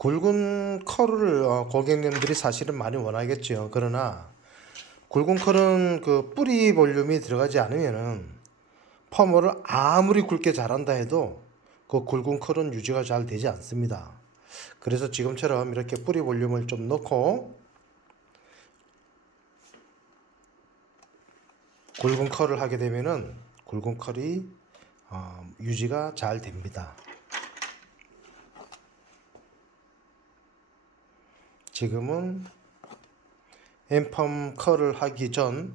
굵은 컬을 고객님들이 사실은 많이 원하겠죠. 그러나 굵은 컬은 그 뿌리 볼륨이 들어가지 않으면은 펌을 아무리 굵게 잘한다 해도 그 굵은 컬은 유지가 잘 되지 않습니다. 그래서 지금처럼 이렇게 뿌리 볼륨을 좀 넣고 굵은 컬을 하게 되면은 굵은 컬이 유지가 잘 됩니다. 지금은 엠펌 컬을 하기 전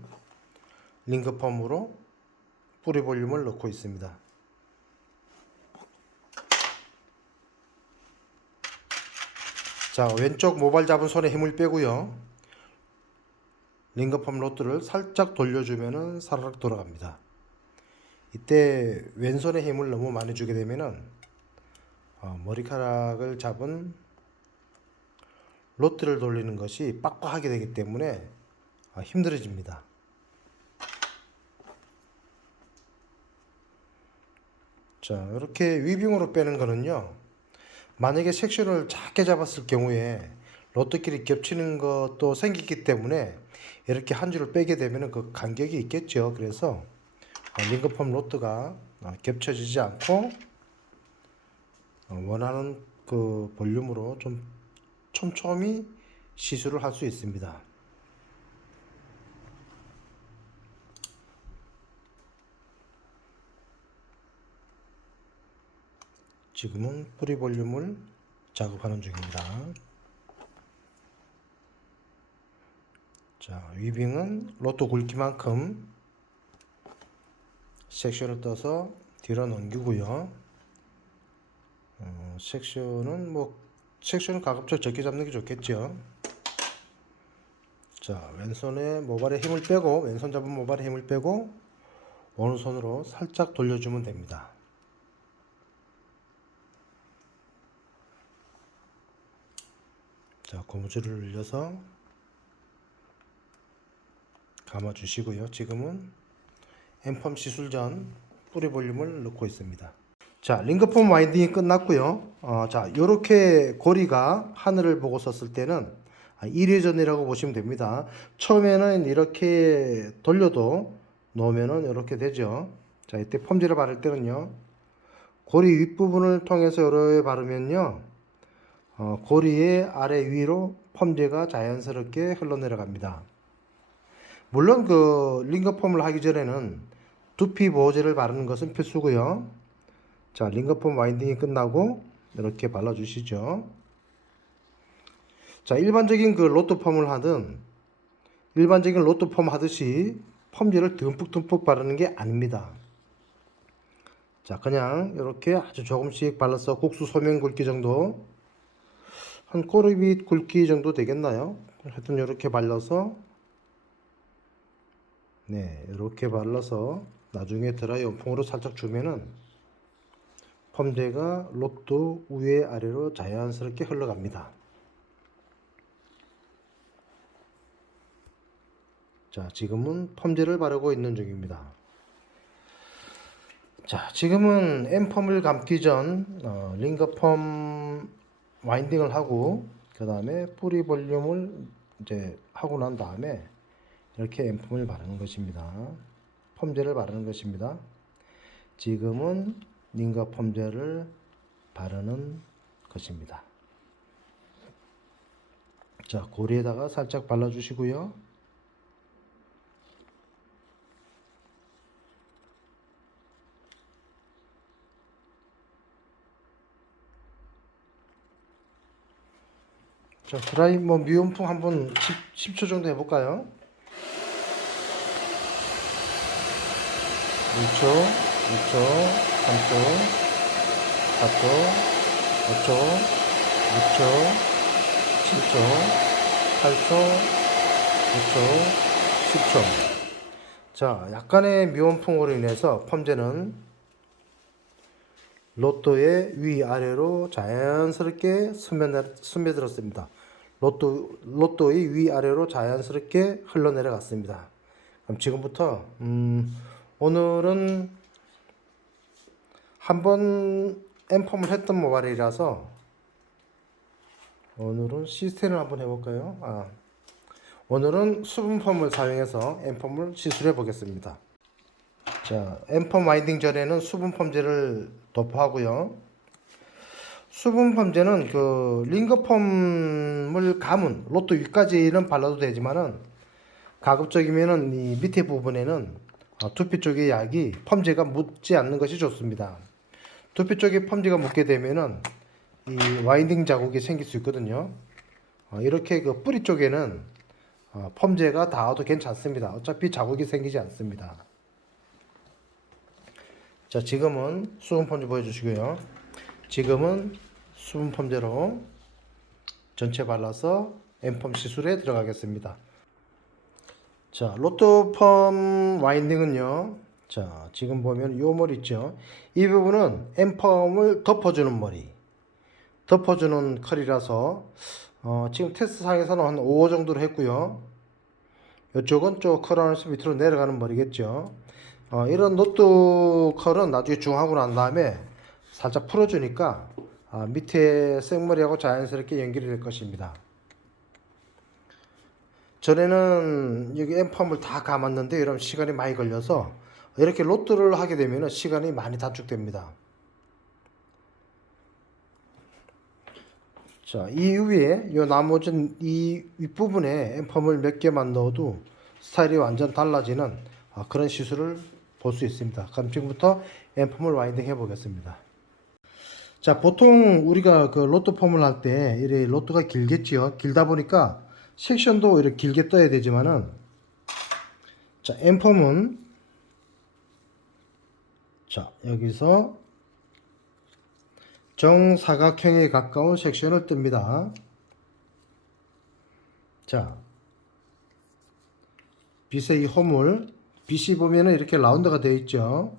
링거펌으로 뿌리 볼륨을 넣고 있습니다. 자, 왼쪽 모발 잡은 손에 힘을 빼고요. 링거펌 로드를 살짝 돌려주면은 사르륵 돌아갑니다. 이때 왼손에 힘을 너무 많이 주게 되면은 머리카락을 잡은 로드를 돌리는 것이 빡빡하게 되기 때문에 힘들어집니다. 자, 이렇게 위빙으로 빼는 거는요. 만약에 섹션을 작게 잡았을 경우에 로드끼리 겹치는 것도 생기기 때문에 이렇게 한 줄을 빼게 되면 그 간격이 있겠죠. 그래서 링거펌 로드가 겹쳐지지 않고 원하는 그 볼륨으로 좀 촘촘히 시술을 할 수 있습니다. 지금은 뿌리 볼륨을 작업하는 중입니다. 자, 위빙은 로또 굵기만큼 섹션을 떠서 뒤로 넘기고요. 섹션은 가급적 적게 잡는 게 좋겠죠. 자, 왼손에 모발에 힘을 빼고, 왼손 잡은 모발에 힘을 빼고 오른손으로 살짝 돌려주면 됩니다. 자, 고무줄을 늘려서 감아 주시고요. 지금은 엠펌 시술 전 뿌리 볼륨을 넣고 있습니다. 자, 링거펌 와인딩이 끝났고요. 자, 요렇게 고리가 하늘을 보고 섰을 때는 1회전이라고 보시면 됩니다. 처음에는 이렇게 돌려도 놓으면은 이렇게 되죠. 자, 이때 펌지를 바를 때는요. 고리 윗부분을 통해서 요렇게 바르면요. 고리의 아래 위로 펌지가 자연스럽게 흘러내려갑니다. 물론 그 링거펌을 하기 전에는 두피 보호제를 바르는 것은 필수고요. 자, 링거펌 와인딩이 끝나고 이렇게 발라주시죠. 자, 일반적인 그 로또펌을 하든 일반적인 로또펌 하듯이 펌제를 듬뿍듬뿍 바르는 게 아닙니다. 자, 그냥 이렇게 아주 조금씩 발라서 국수 소면 굵기 정도, 한 꼬리빗 굵기 정도 되겠나요? 하여튼 이렇게 발라서, 네, 이렇게 발라서 나중에 드라이 온풍으로 살짝 주면은 펌제가 로또 위에 아래로 자연스럽게 흘러갑니다. 자, 지금은 펌제를 바르고 있는 중입니다. 자, 지금은 엠펌을 감기 전 링거펌 와인딩을 하고 그 다음에 뿌리 볼륨을 이제 하고 난 다음에 이렇게 엠펌을 바르는 것입니다. 펌제를 바르는 것입니다. 지금은 링거 펌제를 바르는 것입니다. 자, 고리에다가 살짝 발라주시고요. 자, 드라이 미온풍 한번 10초 정도 해볼까요? 1초, 2초, 3초, 4초, 5초, 6초, 7초, 8초, 9초, 10초. 자, 약간의 미온풍으로 인해서 펌제는 로또의 위아래로 자연스럽게 스며들었습니다. 로또의 위아래로 자연스럽게 흘러내려갔습니다. 그럼 지금부터 오늘은 한번 엠펌을 했던 모발이라서 오늘은 시스템을 한번 해볼까요? 오늘은 수분펌을 사용해서 앰펌을 시술해 보겠습니다. 자, 앰펌 와인딩 전에는 수분펌제를 도포하고요. 수분펌제는 그 링거펌을 감은 로또 위까지는 발라도 되지만은 가급적이면은 이 밑에 부분에는 두피 쪽의 약이 펌제가 묻지 않는 것이 좋습니다. 두피 쪽에 펌제가 묻게 되면은 이 와인딩 자국이 생길 수 있거든요. 이렇게 그 뿌리 쪽에는 펌제가 닿아도 괜찮습니다. 어차피 자국이 생기지 않습니다. 자, 지금은 수분 펌제 보여주시고요. 지금은 수분 펌제로 전체 발라서 앰펌 시술에 들어가겠습니다. 자, 로또펌 와인딩은요. 자, 지금 보면 요 머리 있죠. 이 부분은 앰펌을 덮어주는 머리, 덮어주는 컬이라서 지금 테스트상에서는 한 5 정도로 했고요. 이쪽은 좀 컬하면서 밑으로 내려가는 머리겠죠. 이런 노트 컬은 나중에 중하고 난 다음에 살짝 풀어주니까 밑에 생머리하고 자연스럽게 연결이 될 것입니다. 전에는 여기 앰펌을 다 감았는데 이런 시간이 많이 걸려서 이렇게 로또를 하게 되면 시간이 많이 단축됩니다. 자, 이 위에 이 나머지 이 윗부분에 앰펌을 몇 개만 넣어도 스타일이 완전 달라지는 그런 시술을 볼 수 있습니다. 그럼 지금부터 앰펌을 와인딩 해 보겠습니다. 자, 보통 우리가 그 로또 펌을 할 때 이렇게 로또가 길겠지요. 길다 보니까 섹션도 이렇게 길게 떠야 되지만은 자, 앰펌은 자, 여기서 정사각형에 가까운 섹션을 뜹니다. 자, 빗의 이 허물, 빗이 보면은 이렇게 라운드가 되어 있죠.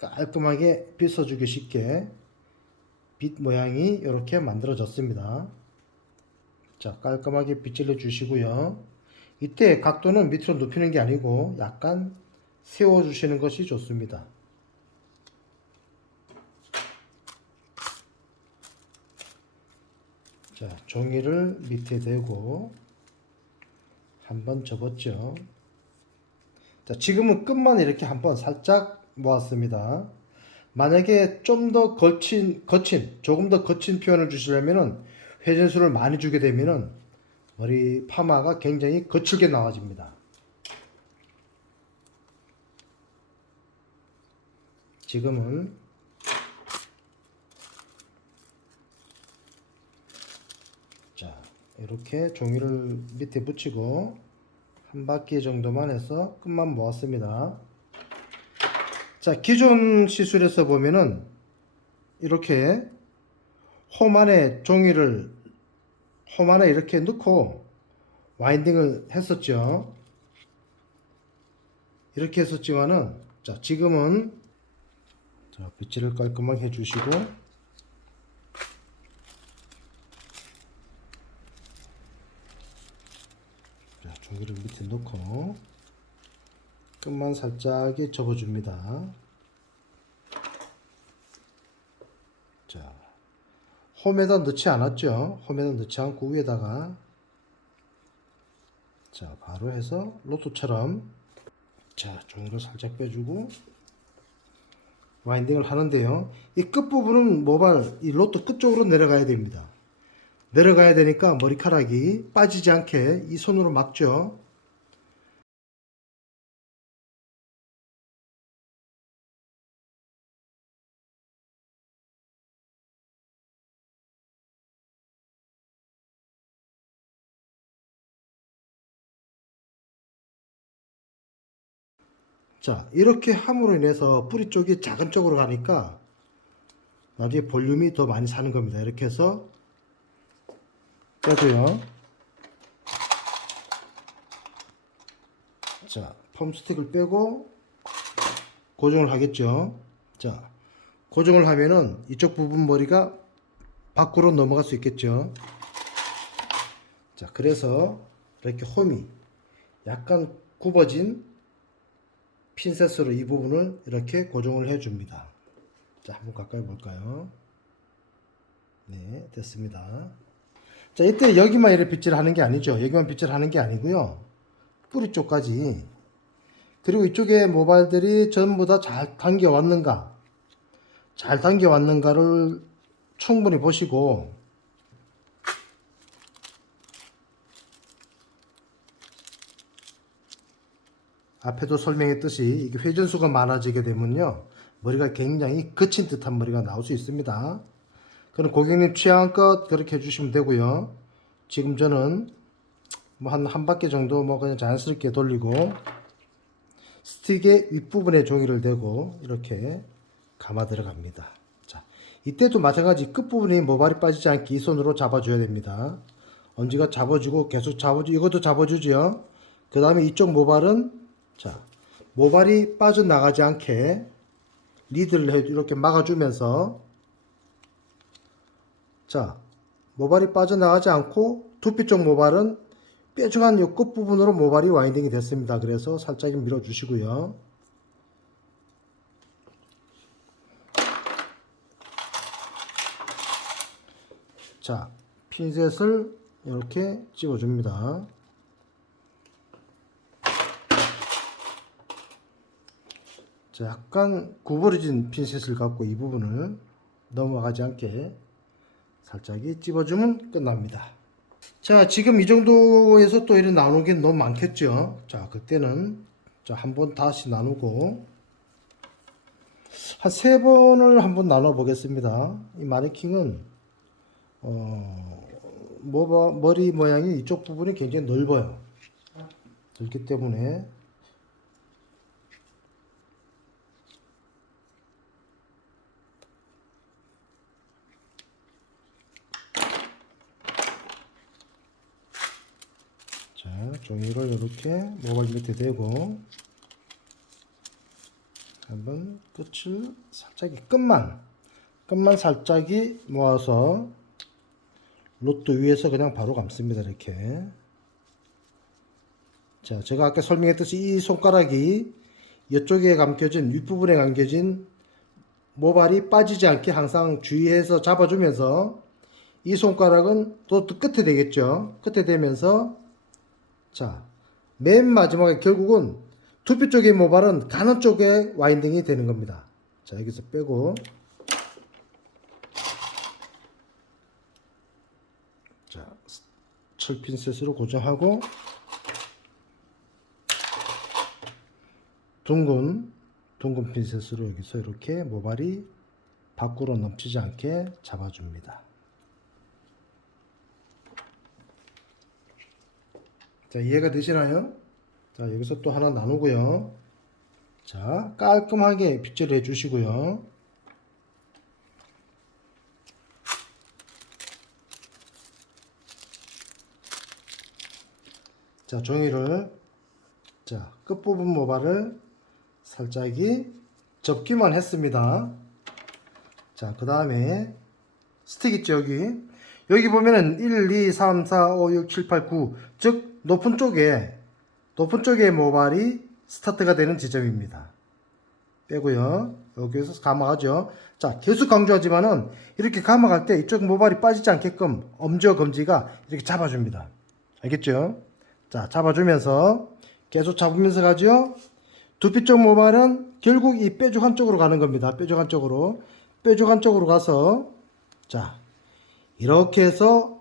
깔끔하게 빗어주기 쉽게 빗 모양이 이렇게 만들어졌습니다. 자, 깔끔하게 빗질러 주시고요. 이때 각도는 밑으로 눕히는 게 아니고 약간 세워 주시는 것이 좋습니다. 자, 종이를 밑에 대고 한번 접었죠. 자, 지금은 끝만 이렇게 한번 살짝 모았습니다. 만약에 좀 더 조금 더 거친 표현을 주시려면은 회전수를 많이 주게 되면은 머리 파마가 굉장히 거칠게 나와집니다. 지금은 자, 이렇게 종이를 밑에 붙이고 한 바퀴 정도만 해서 끝만 모았습니다. 자, 기존 시술에서 보면은 이렇게 홈 안에 이렇게 넣고 와인딩을 했었죠. 이렇게 했었지만은 자, 지금은 자, 빗질을 깔끔하게 해주시고 자, 종이를 밑에 넣고 끝만 살짝 접어줍니다. 자, 홈에다 넣지 않았죠. 홈에다 넣지 않고 위에다가 자, 바로 해서 로또처럼 자, 종이를 살짝 빼주고 와인딩을 하는데요. 이 끝부분은 모발 이 로또 끝쪽으로 내려가야 됩니다. 내려가야 되니까 머리카락이 빠지지 않게 이 손으로 막죠. 자, 이렇게 함으로 인해서 뿌리 쪽이 작은 쪽으로 가니까 나중에 볼륨이 더 많이 사는 겁니다. 이렇게 해서 빼고요. 자, 펌 스틱을 빼고 고정을 하겠죠. 자, 고정을 하면은 이쪽 부분 머리가 밖으로 넘어갈 수 있겠죠. 자, 그래서 이렇게 홈이 약간 굽어진 핀셋으로 이 부분을 이렇게 고정을 해 줍니다. 자, 한번 가까이 볼까요? 네, 됐습니다. 자, 이때 여기만 이렇게 빗질 하는 게 아니죠. 여기만 빗질 하는 게 아니고요. 뿌리 쪽까지. 그리고 이쪽에 모발들이 전부 다 잘 당겨 왔는가, 잘 당겨 왔는가를 충분히 보시고, 앞에도 설명했듯이 이게 회전수가 많아지게 되면요, 머리가 굉장히 거친 듯한 머리가 나올 수 있습니다. 그럼 고객님 취향껏 그렇게 해주시면 되고요. 지금 저는 뭐 한 바퀴 정도 뭐 그냥 자연스럽게 돌리고, 스틱의 윗부분에 종이를 대고 이렇게 감아 들어갑니다. 자, 이때도 마찬가지 끝부분이 모발이 빠지지 않게 이 손으로 잡아줘야 됩니다. 엄지가 잡아주고 계속 잡아주고, 이것도 잡아주죠. 그 다음에 이쪽 모발은, 자, 모발이 빠져나가지 않게 리드를 이렇게 막아주면서, 자, 모발이 빠져나가지 않고 두피 쪽 모발은 뾰족한 이 끝부분으로 모발이 와인딩이 됐습니다. 그래서 살짝 밀어주시고요. 자, 핀셋을 이렇게 집어줍니다. 자, 약간 구부러진 핀셋을 갖고 이 부분을 넘어가지 않게 살짝이 집어주면 끝납니다. 자, 지금 이 정도에서 또 이렇게 나누는 게 너무 많겠죠. 자, 그때는 자, 한번 다시 나누고 한 3번을 한번 나눠 보겠습니다. 이 마네킹은 머리 모양이 이쪽 부분이 굉장히 넓어요. 그렇기 때문에 자, 종이를 이렇게 모발 밑에 대고 한번 끝을 살짝이 끝만 살짝이 모아서 로또 위에서 그냥 바로 감습니다. 이렇게. 자, 제가 아까 설명했듯이 이 손가락이 이쪽에 감겨진, 윗부분에 감겨진 모발이 빠지지 않게 항상 주의해서 잡아주면서, 이 손가락은 또 끝에 되겠죠. 끝에 되면서, 자, 맨 마지막에 결국은 두피 쪽의 모발은 가는 쪽에 와인딩이 되는 겁니다. 자, 여기서 빼고, 자, 철 핀셋으로 고정하고, 둥근 핀셋으로 여기서 이렇게 모발이 밖으로 넘치지 않게 잡아줍니다. 자, 이해가 되시나요? 자, 여기서 또 하나 나누고요. 자, 깔끔하게 빗질을 해주시고요. 자, 종이를, 자, 끝부분 모발을 살짝이 접기만 했습니다. 자, 그 다음에 스틱 있죠, 여기 보면은 1, 2, 3, 4, 5, 6, 7, 8, 9, 즉 높은 쪽에 모발이 스타트가 되는 지점입니다. 빼고요. 여기서 감아가죠. 자, 계속 강조하지만은 이렇게 감아갈 때 이쪽 모발이 빠지지 않게끔 엄지와 검지가 이렇게 잡아줍니다. 알겠죠? 자, 잡아주면서 계속 잡으면서 가죠. 두피 쪽 모발은 결국 이 뾰족한 쪽으로 가는 겁니다. 뾰족한 쪽으로 가서, 자, 이렇게 해서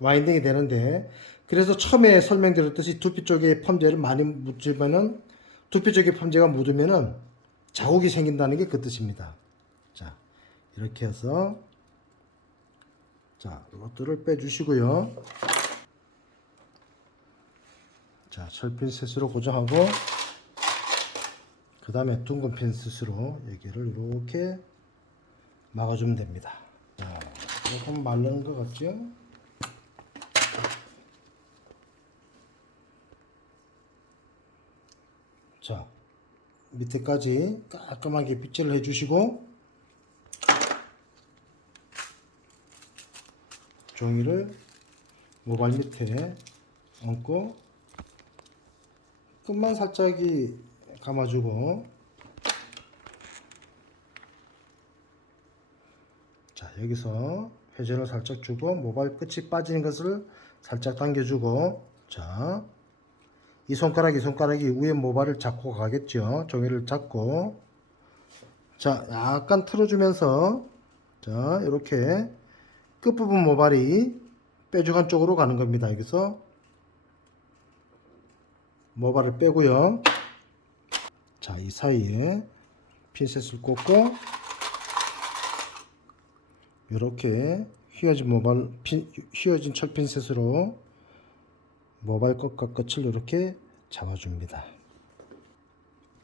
와인딩이 되는데, 그래서 처음에 설명드렸듯이 두피 쪽에 펌제를 많이 묻히면은, 두피 쪽에 펌제가 묻으면은 자국이 생긴다는 게 그 뜻입니다. 자, 이렇게 해서, 자, 이것들을 빼주시고요. 자, 철핀셋으로 고정하고, 그 다음에 둥근 핀셋으로 여기를 이렇게 막아주면 됩니다. 자, 조금 마르는 것 같죠? 자, 밑에까지 깔끔하게 빗질을 해주시고, 종이를 모발 밑에 얹고 끝만 살짝이 감아주고, 자, 여기서 회전을 살짝 주고 모발 끝이 빠지는 것을 살짝 당겨주고, 자, 이 손가락이 위에 모발을 잡고 가겠죠. 종이를 잡고, 자, 약간 틀어주면서, 자, 이렇게 끝부분 모발이 뾰족한 쪽으로 가는 겁니다. 여기서 모발을 빼고요. 자, 이 사이에 핀셋을 꽂고 이렇게 휘어진 철 핀셋으로 모발 끝과 끝을 이렇게 잡아줍니다.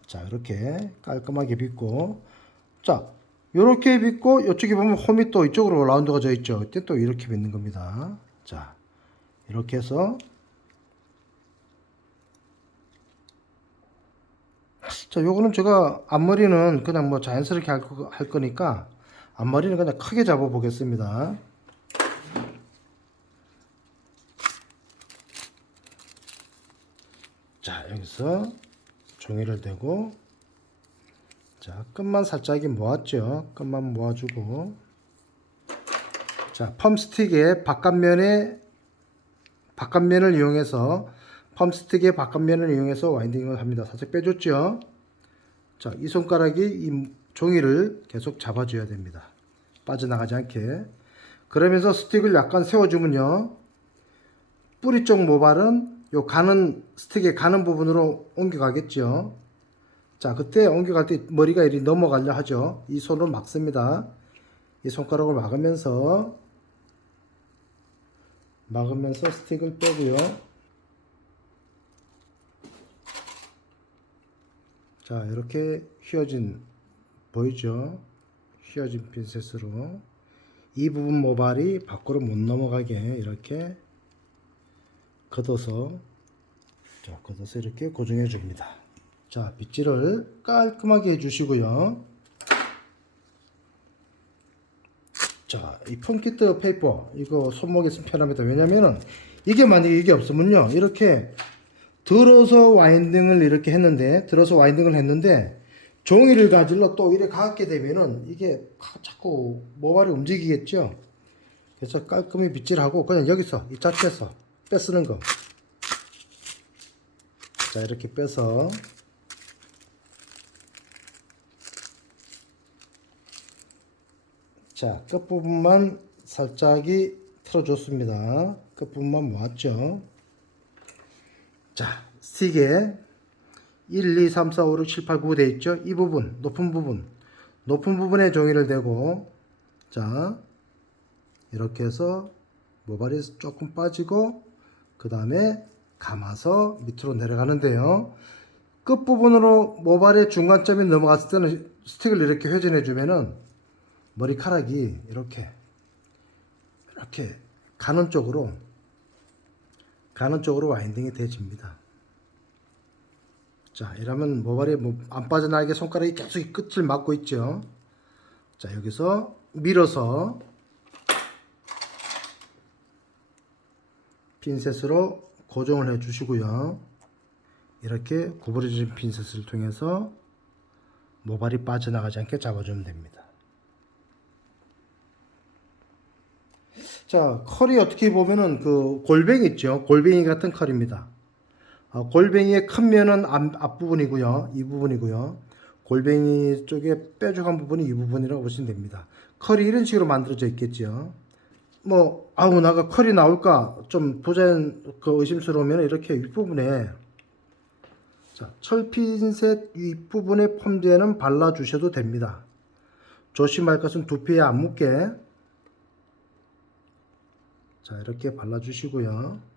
자, 이렇게 깔끔하게 빗고, 자, 이렇게 빗고 이쪽에 보면 홈이 또 이쪽으로 라운드가 져 있죠. 이때 또 이렇게 빗는 겁니다. 자, 이렇게 해서, 자, 요거는 제가 앞머리는 그냥 뭐 자연스럽게 할 거니까 앞머리는 그냥 크게 잡아 보겠습니다. 자, 여기서 종이를 대고, 자, 끝만 살짝 모았죠. 끝만 모아주고, 자, 펌스틱의 바깥면을 이용해서 와인딩을 합니다. 살짝 빼줬죠. 자, 이 손가락이 이 종이를 계속 잡아줘야 됩니다. 빠져나가지 않게. 그러면서 스틱을 약간 세워주면요, 뿌리 쪽 모발은 요 스틱의 가는 부분으로 옮겨가겠죠. 자, 그때 옮겨갈 때 머리가 이리 넘어가려 하죠. 이 손으로 막습니다. 이 손가락을 막으면서 스틱을 빼고요. 자, 이렇게 보이죠? 휘어진 핀셋으로 이 부분 모발이 밖으로 못 넘어가게 이렇게 걷어서 이렇게 고정해 줍니다. 자, 빗질을 깔끔하게 해주시고요. 자, 이 폼키트 페이퍼 이거 손목에 쓰면 편합니다. 왜냐면은 만약에 이게 없으면요, 이렇게 들어서 와인딩을 했는데 종이를 가질러 또 이렇게 감게 되면은 이게 자꾸 모발이 움직이겠죠. 그래서 깔끔히 빗질하고 그냥 여기서 이 자체에서 빼쓰는 거. 자, 이렇게 빼서, 자, 끝부분만 살짝이 틀어줬습니다. 끝부분만 모았죠. 자, 스틱에 1, 2, 3, 4, 5, 6, 7, 8, 9 되어 있죠. 이 부분, 높은 부분에 종이를 대고, 자, 이렇게 해서 모발이 조금 빠지고, 그 다음에 감아서 밑으로 내려가는데요. 끝부분으로 모발의 중간점이 넘어갔을 때는 스틱을 이렇게 회전해 주면은 머리카락이 이렇게 가는 쪽으로 와인딩이 되집니다. 자, 이러면 모발이 안 빠져나가게 손가락이 계속 끝을 막고 있죠. 자, 여기서 밀어서 핀셋으로 고정을 해 주시고요. 이렇게 구부러진 핀셋을 통해서 모발이 빠져나가지 않게 잡아주면 됩니다. 자, 컬이 어떻게 보면은 그 골뱅이 있죠. 골뱅이 같은 컬입니다. 골뱅이의 큰 면은 앞부분이고요. 이 부분이고요. 골뱅이 쪽에 뾰족한 부분이 이 부분이라고 보시면 됩니다. 컬이 이런 식으로 만들어져 있겠죠. 나가 컬이 나올까 좀 의심스러우면 이렇게 윗부분에, 자, 철핀셋 윗부분에 펌제는 발라주셔도 됩니다. 조심할 것은 두피에 안 묻게. 자, 이렇게 발라주시고요.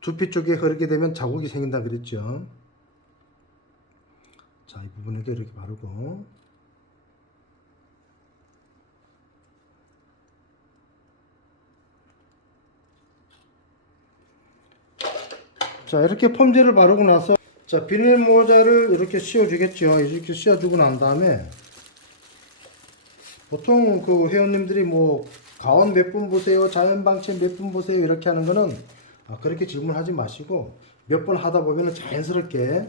두피 쪽에 흐르게 되면 자국이 생긴다 그랬죠. 자, 이 부분에도 이렇게 바르고, 자, 이렇게 펌제를 바르고 나서, 자, 비닐 모자를 이렇게 씌워 주겠죠. 이렇게 씌워 주고 난 다음에 보통 그 회원님들이 가온 몇 분 보세요, 자연 방치 몇 분 보세요 이렇게 하는 거는 그렇게 질문하지 마시고 몇 번 하다 보면은 자연스럽게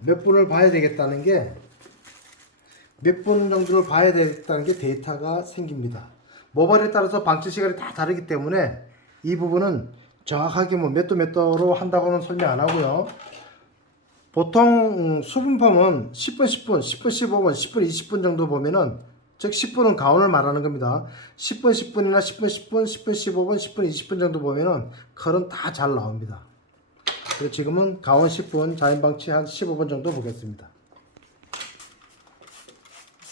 몇 분을 봐야 되겠다는 게 몇 번 정도를 봐야 되겠다는 게 데이터가 생깁니다. 모발에 따라서 방치 시간이 다 다르기 때문에 이 부분은 정확하게 뭐 몇 도 몇 도로 한다고는 설명 안 하고요. 보통 수분펌은 10분, 10분, 10분, 15분, 10분, 20분 정도 보면은, 즉 10분은 가온을 말하는 겁니다. 10분, 10분이나 10분, 10분, 10분, 15분, 10분, 20분 정도 보면은 컬은 다 잘 나옵니다. 그리고 지금은 가온 10분, 자연 방치 한 15분 정도 보겠습니다.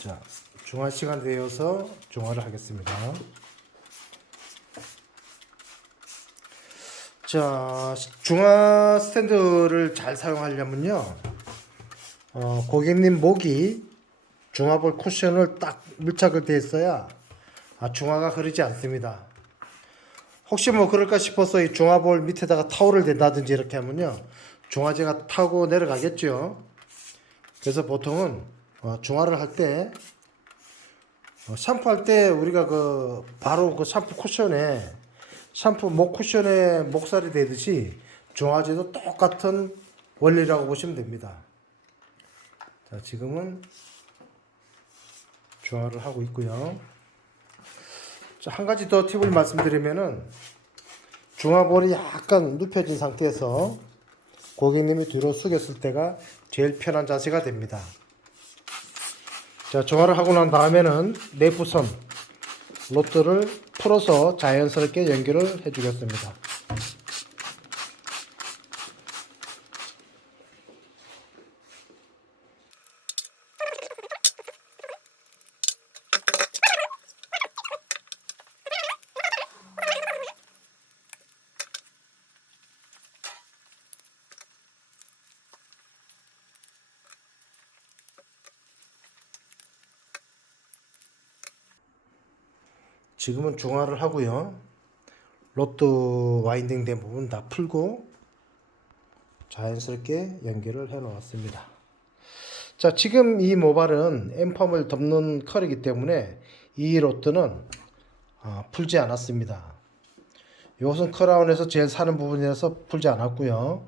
자, 중화 시간 되어서 중화를 하겠습니다. 자, 중화 스탠드를 잘 사용하려면요, 고객님 목이 중화볼 쿠션을 딱 밀착을 돼 있어야 중화가 흐르지 않습니다. 혹시 뭐 그럴까 싶어서 이 중화볼 밑에다가 타올을 댄다든지 이렇게 하면요, 중화제가 타고 내려가겠죠. 그래서 보통은 중화를 할 때, 샴푸할 때 우리가 바로 그 샴푸 쿠션에, 샴푸 목 쿠션에 목살이 되듯이 중화제도 똑같은 원리라고 보시면 됩니다. 자, 지금은 중화를 하고 있고요. 자, 한 가지 더 팁을 말씀드리면은, 중화볼이 약간 눕혀진 상태에서 고객님이 뒤로 숙였을 때가 제일 편한 자세가 됩니다. 자, 중화를 하고 난 다음에는 내부선 로트를 풀어서 자연스럽게 연결을 해 주겠습니다. 지금은 중화를 하고요. 로또 와인딩 된 부분 다 풀고 자연스럽게 연결을 해 놓았습니다. 자, 지금 이 모발은 엠펌을 덮는 컬이기 때문에 이 로트는 풀지 않았습니다. 이것은 컬아웃에서 제일 사는 부분이라서 풀지 않았고요.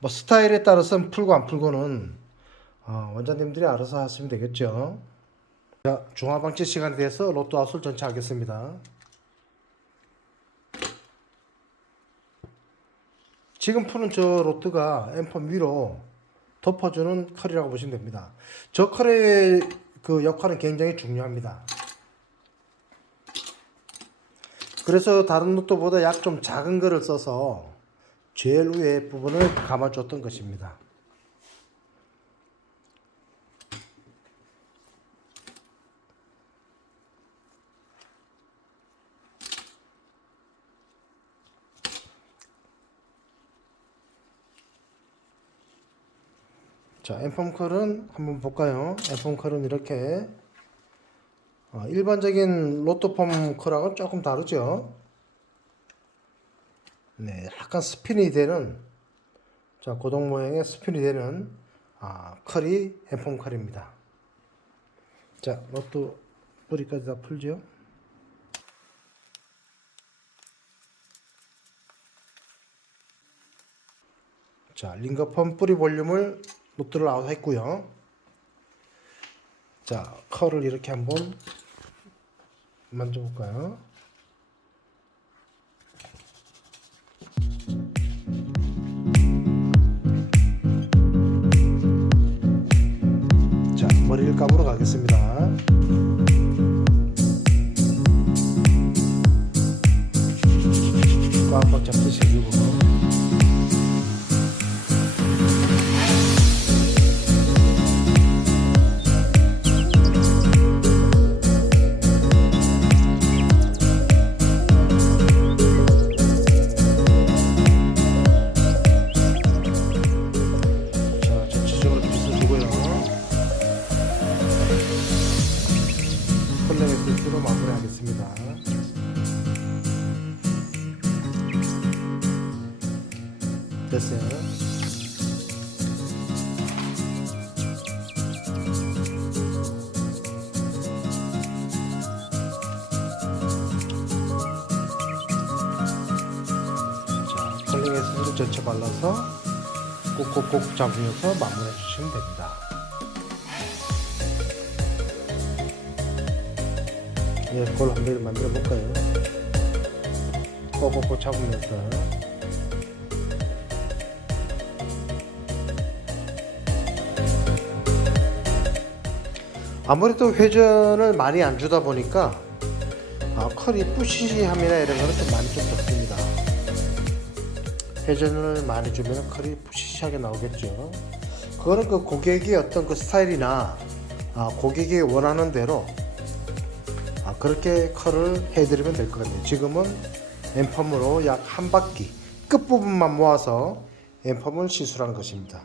뭐 스타일에 따라서는 풀고 안 풀고는 원장님들이 알아서 하시면 되겠죠. 자, 중화 방치 시간에 대해서 로또 아웃을 전체하겠습니다. 지금 푸는 저 로트가 엠펌 위로 덮어주는 컬이라고 보시면 됩니다. 저 컬의 그 역할은 굉장히 중요합니다. 그래서 다른 로또보다 약 좀 작은 거를 써서 제일 위에 부분을 감아줬던 것입니다. 자, 엠펌 컬은 한번 볼까요? 엠펌 컬은 이렇게 일반적인 로또펌 컬하고는 조금 다르죠. 네, 약간 스핀이 되는, 자, 고동 모양의 스핀이 되는 컬이 엠펌 컬입니다. 자, 로또 뿌리까지 다 풀죠. 자, 링거펌 뿌리 볼륨을 로트를 아웃 했고요. 자, 컬을 이렇게 한번 만져볼까요? 자, 머리를 감으러 가겠습니다. 꽉꽉 잡듯이 해주고, 컬러에스로 마무리하겠습니다. 됐어요. 자, 컬러에스로 전체 발라서 꾹꾹꾹 잡으면서 마무리해 주시면 됩니다. 예, 그걸 한번 만들어 볼까요? 꼭꼭꼭 잡으면서. 아무래도 회전을 많이 안 주다 보니까 컬이 부시시함이나 이런 거는 좀 많이 좀 적습니다. 회전을 많이 주면 컬이 부시시하게 나오겠죠. 그거는 그 고객의 어떤 그 스타일이나 고객이 원하는 대로 그렇게 컬을 해드리면 될 것 같네요. 지금은 앰펌으로 약 한 바퀴 끝부분만 모아서 앰펌을 시술한 것입니다.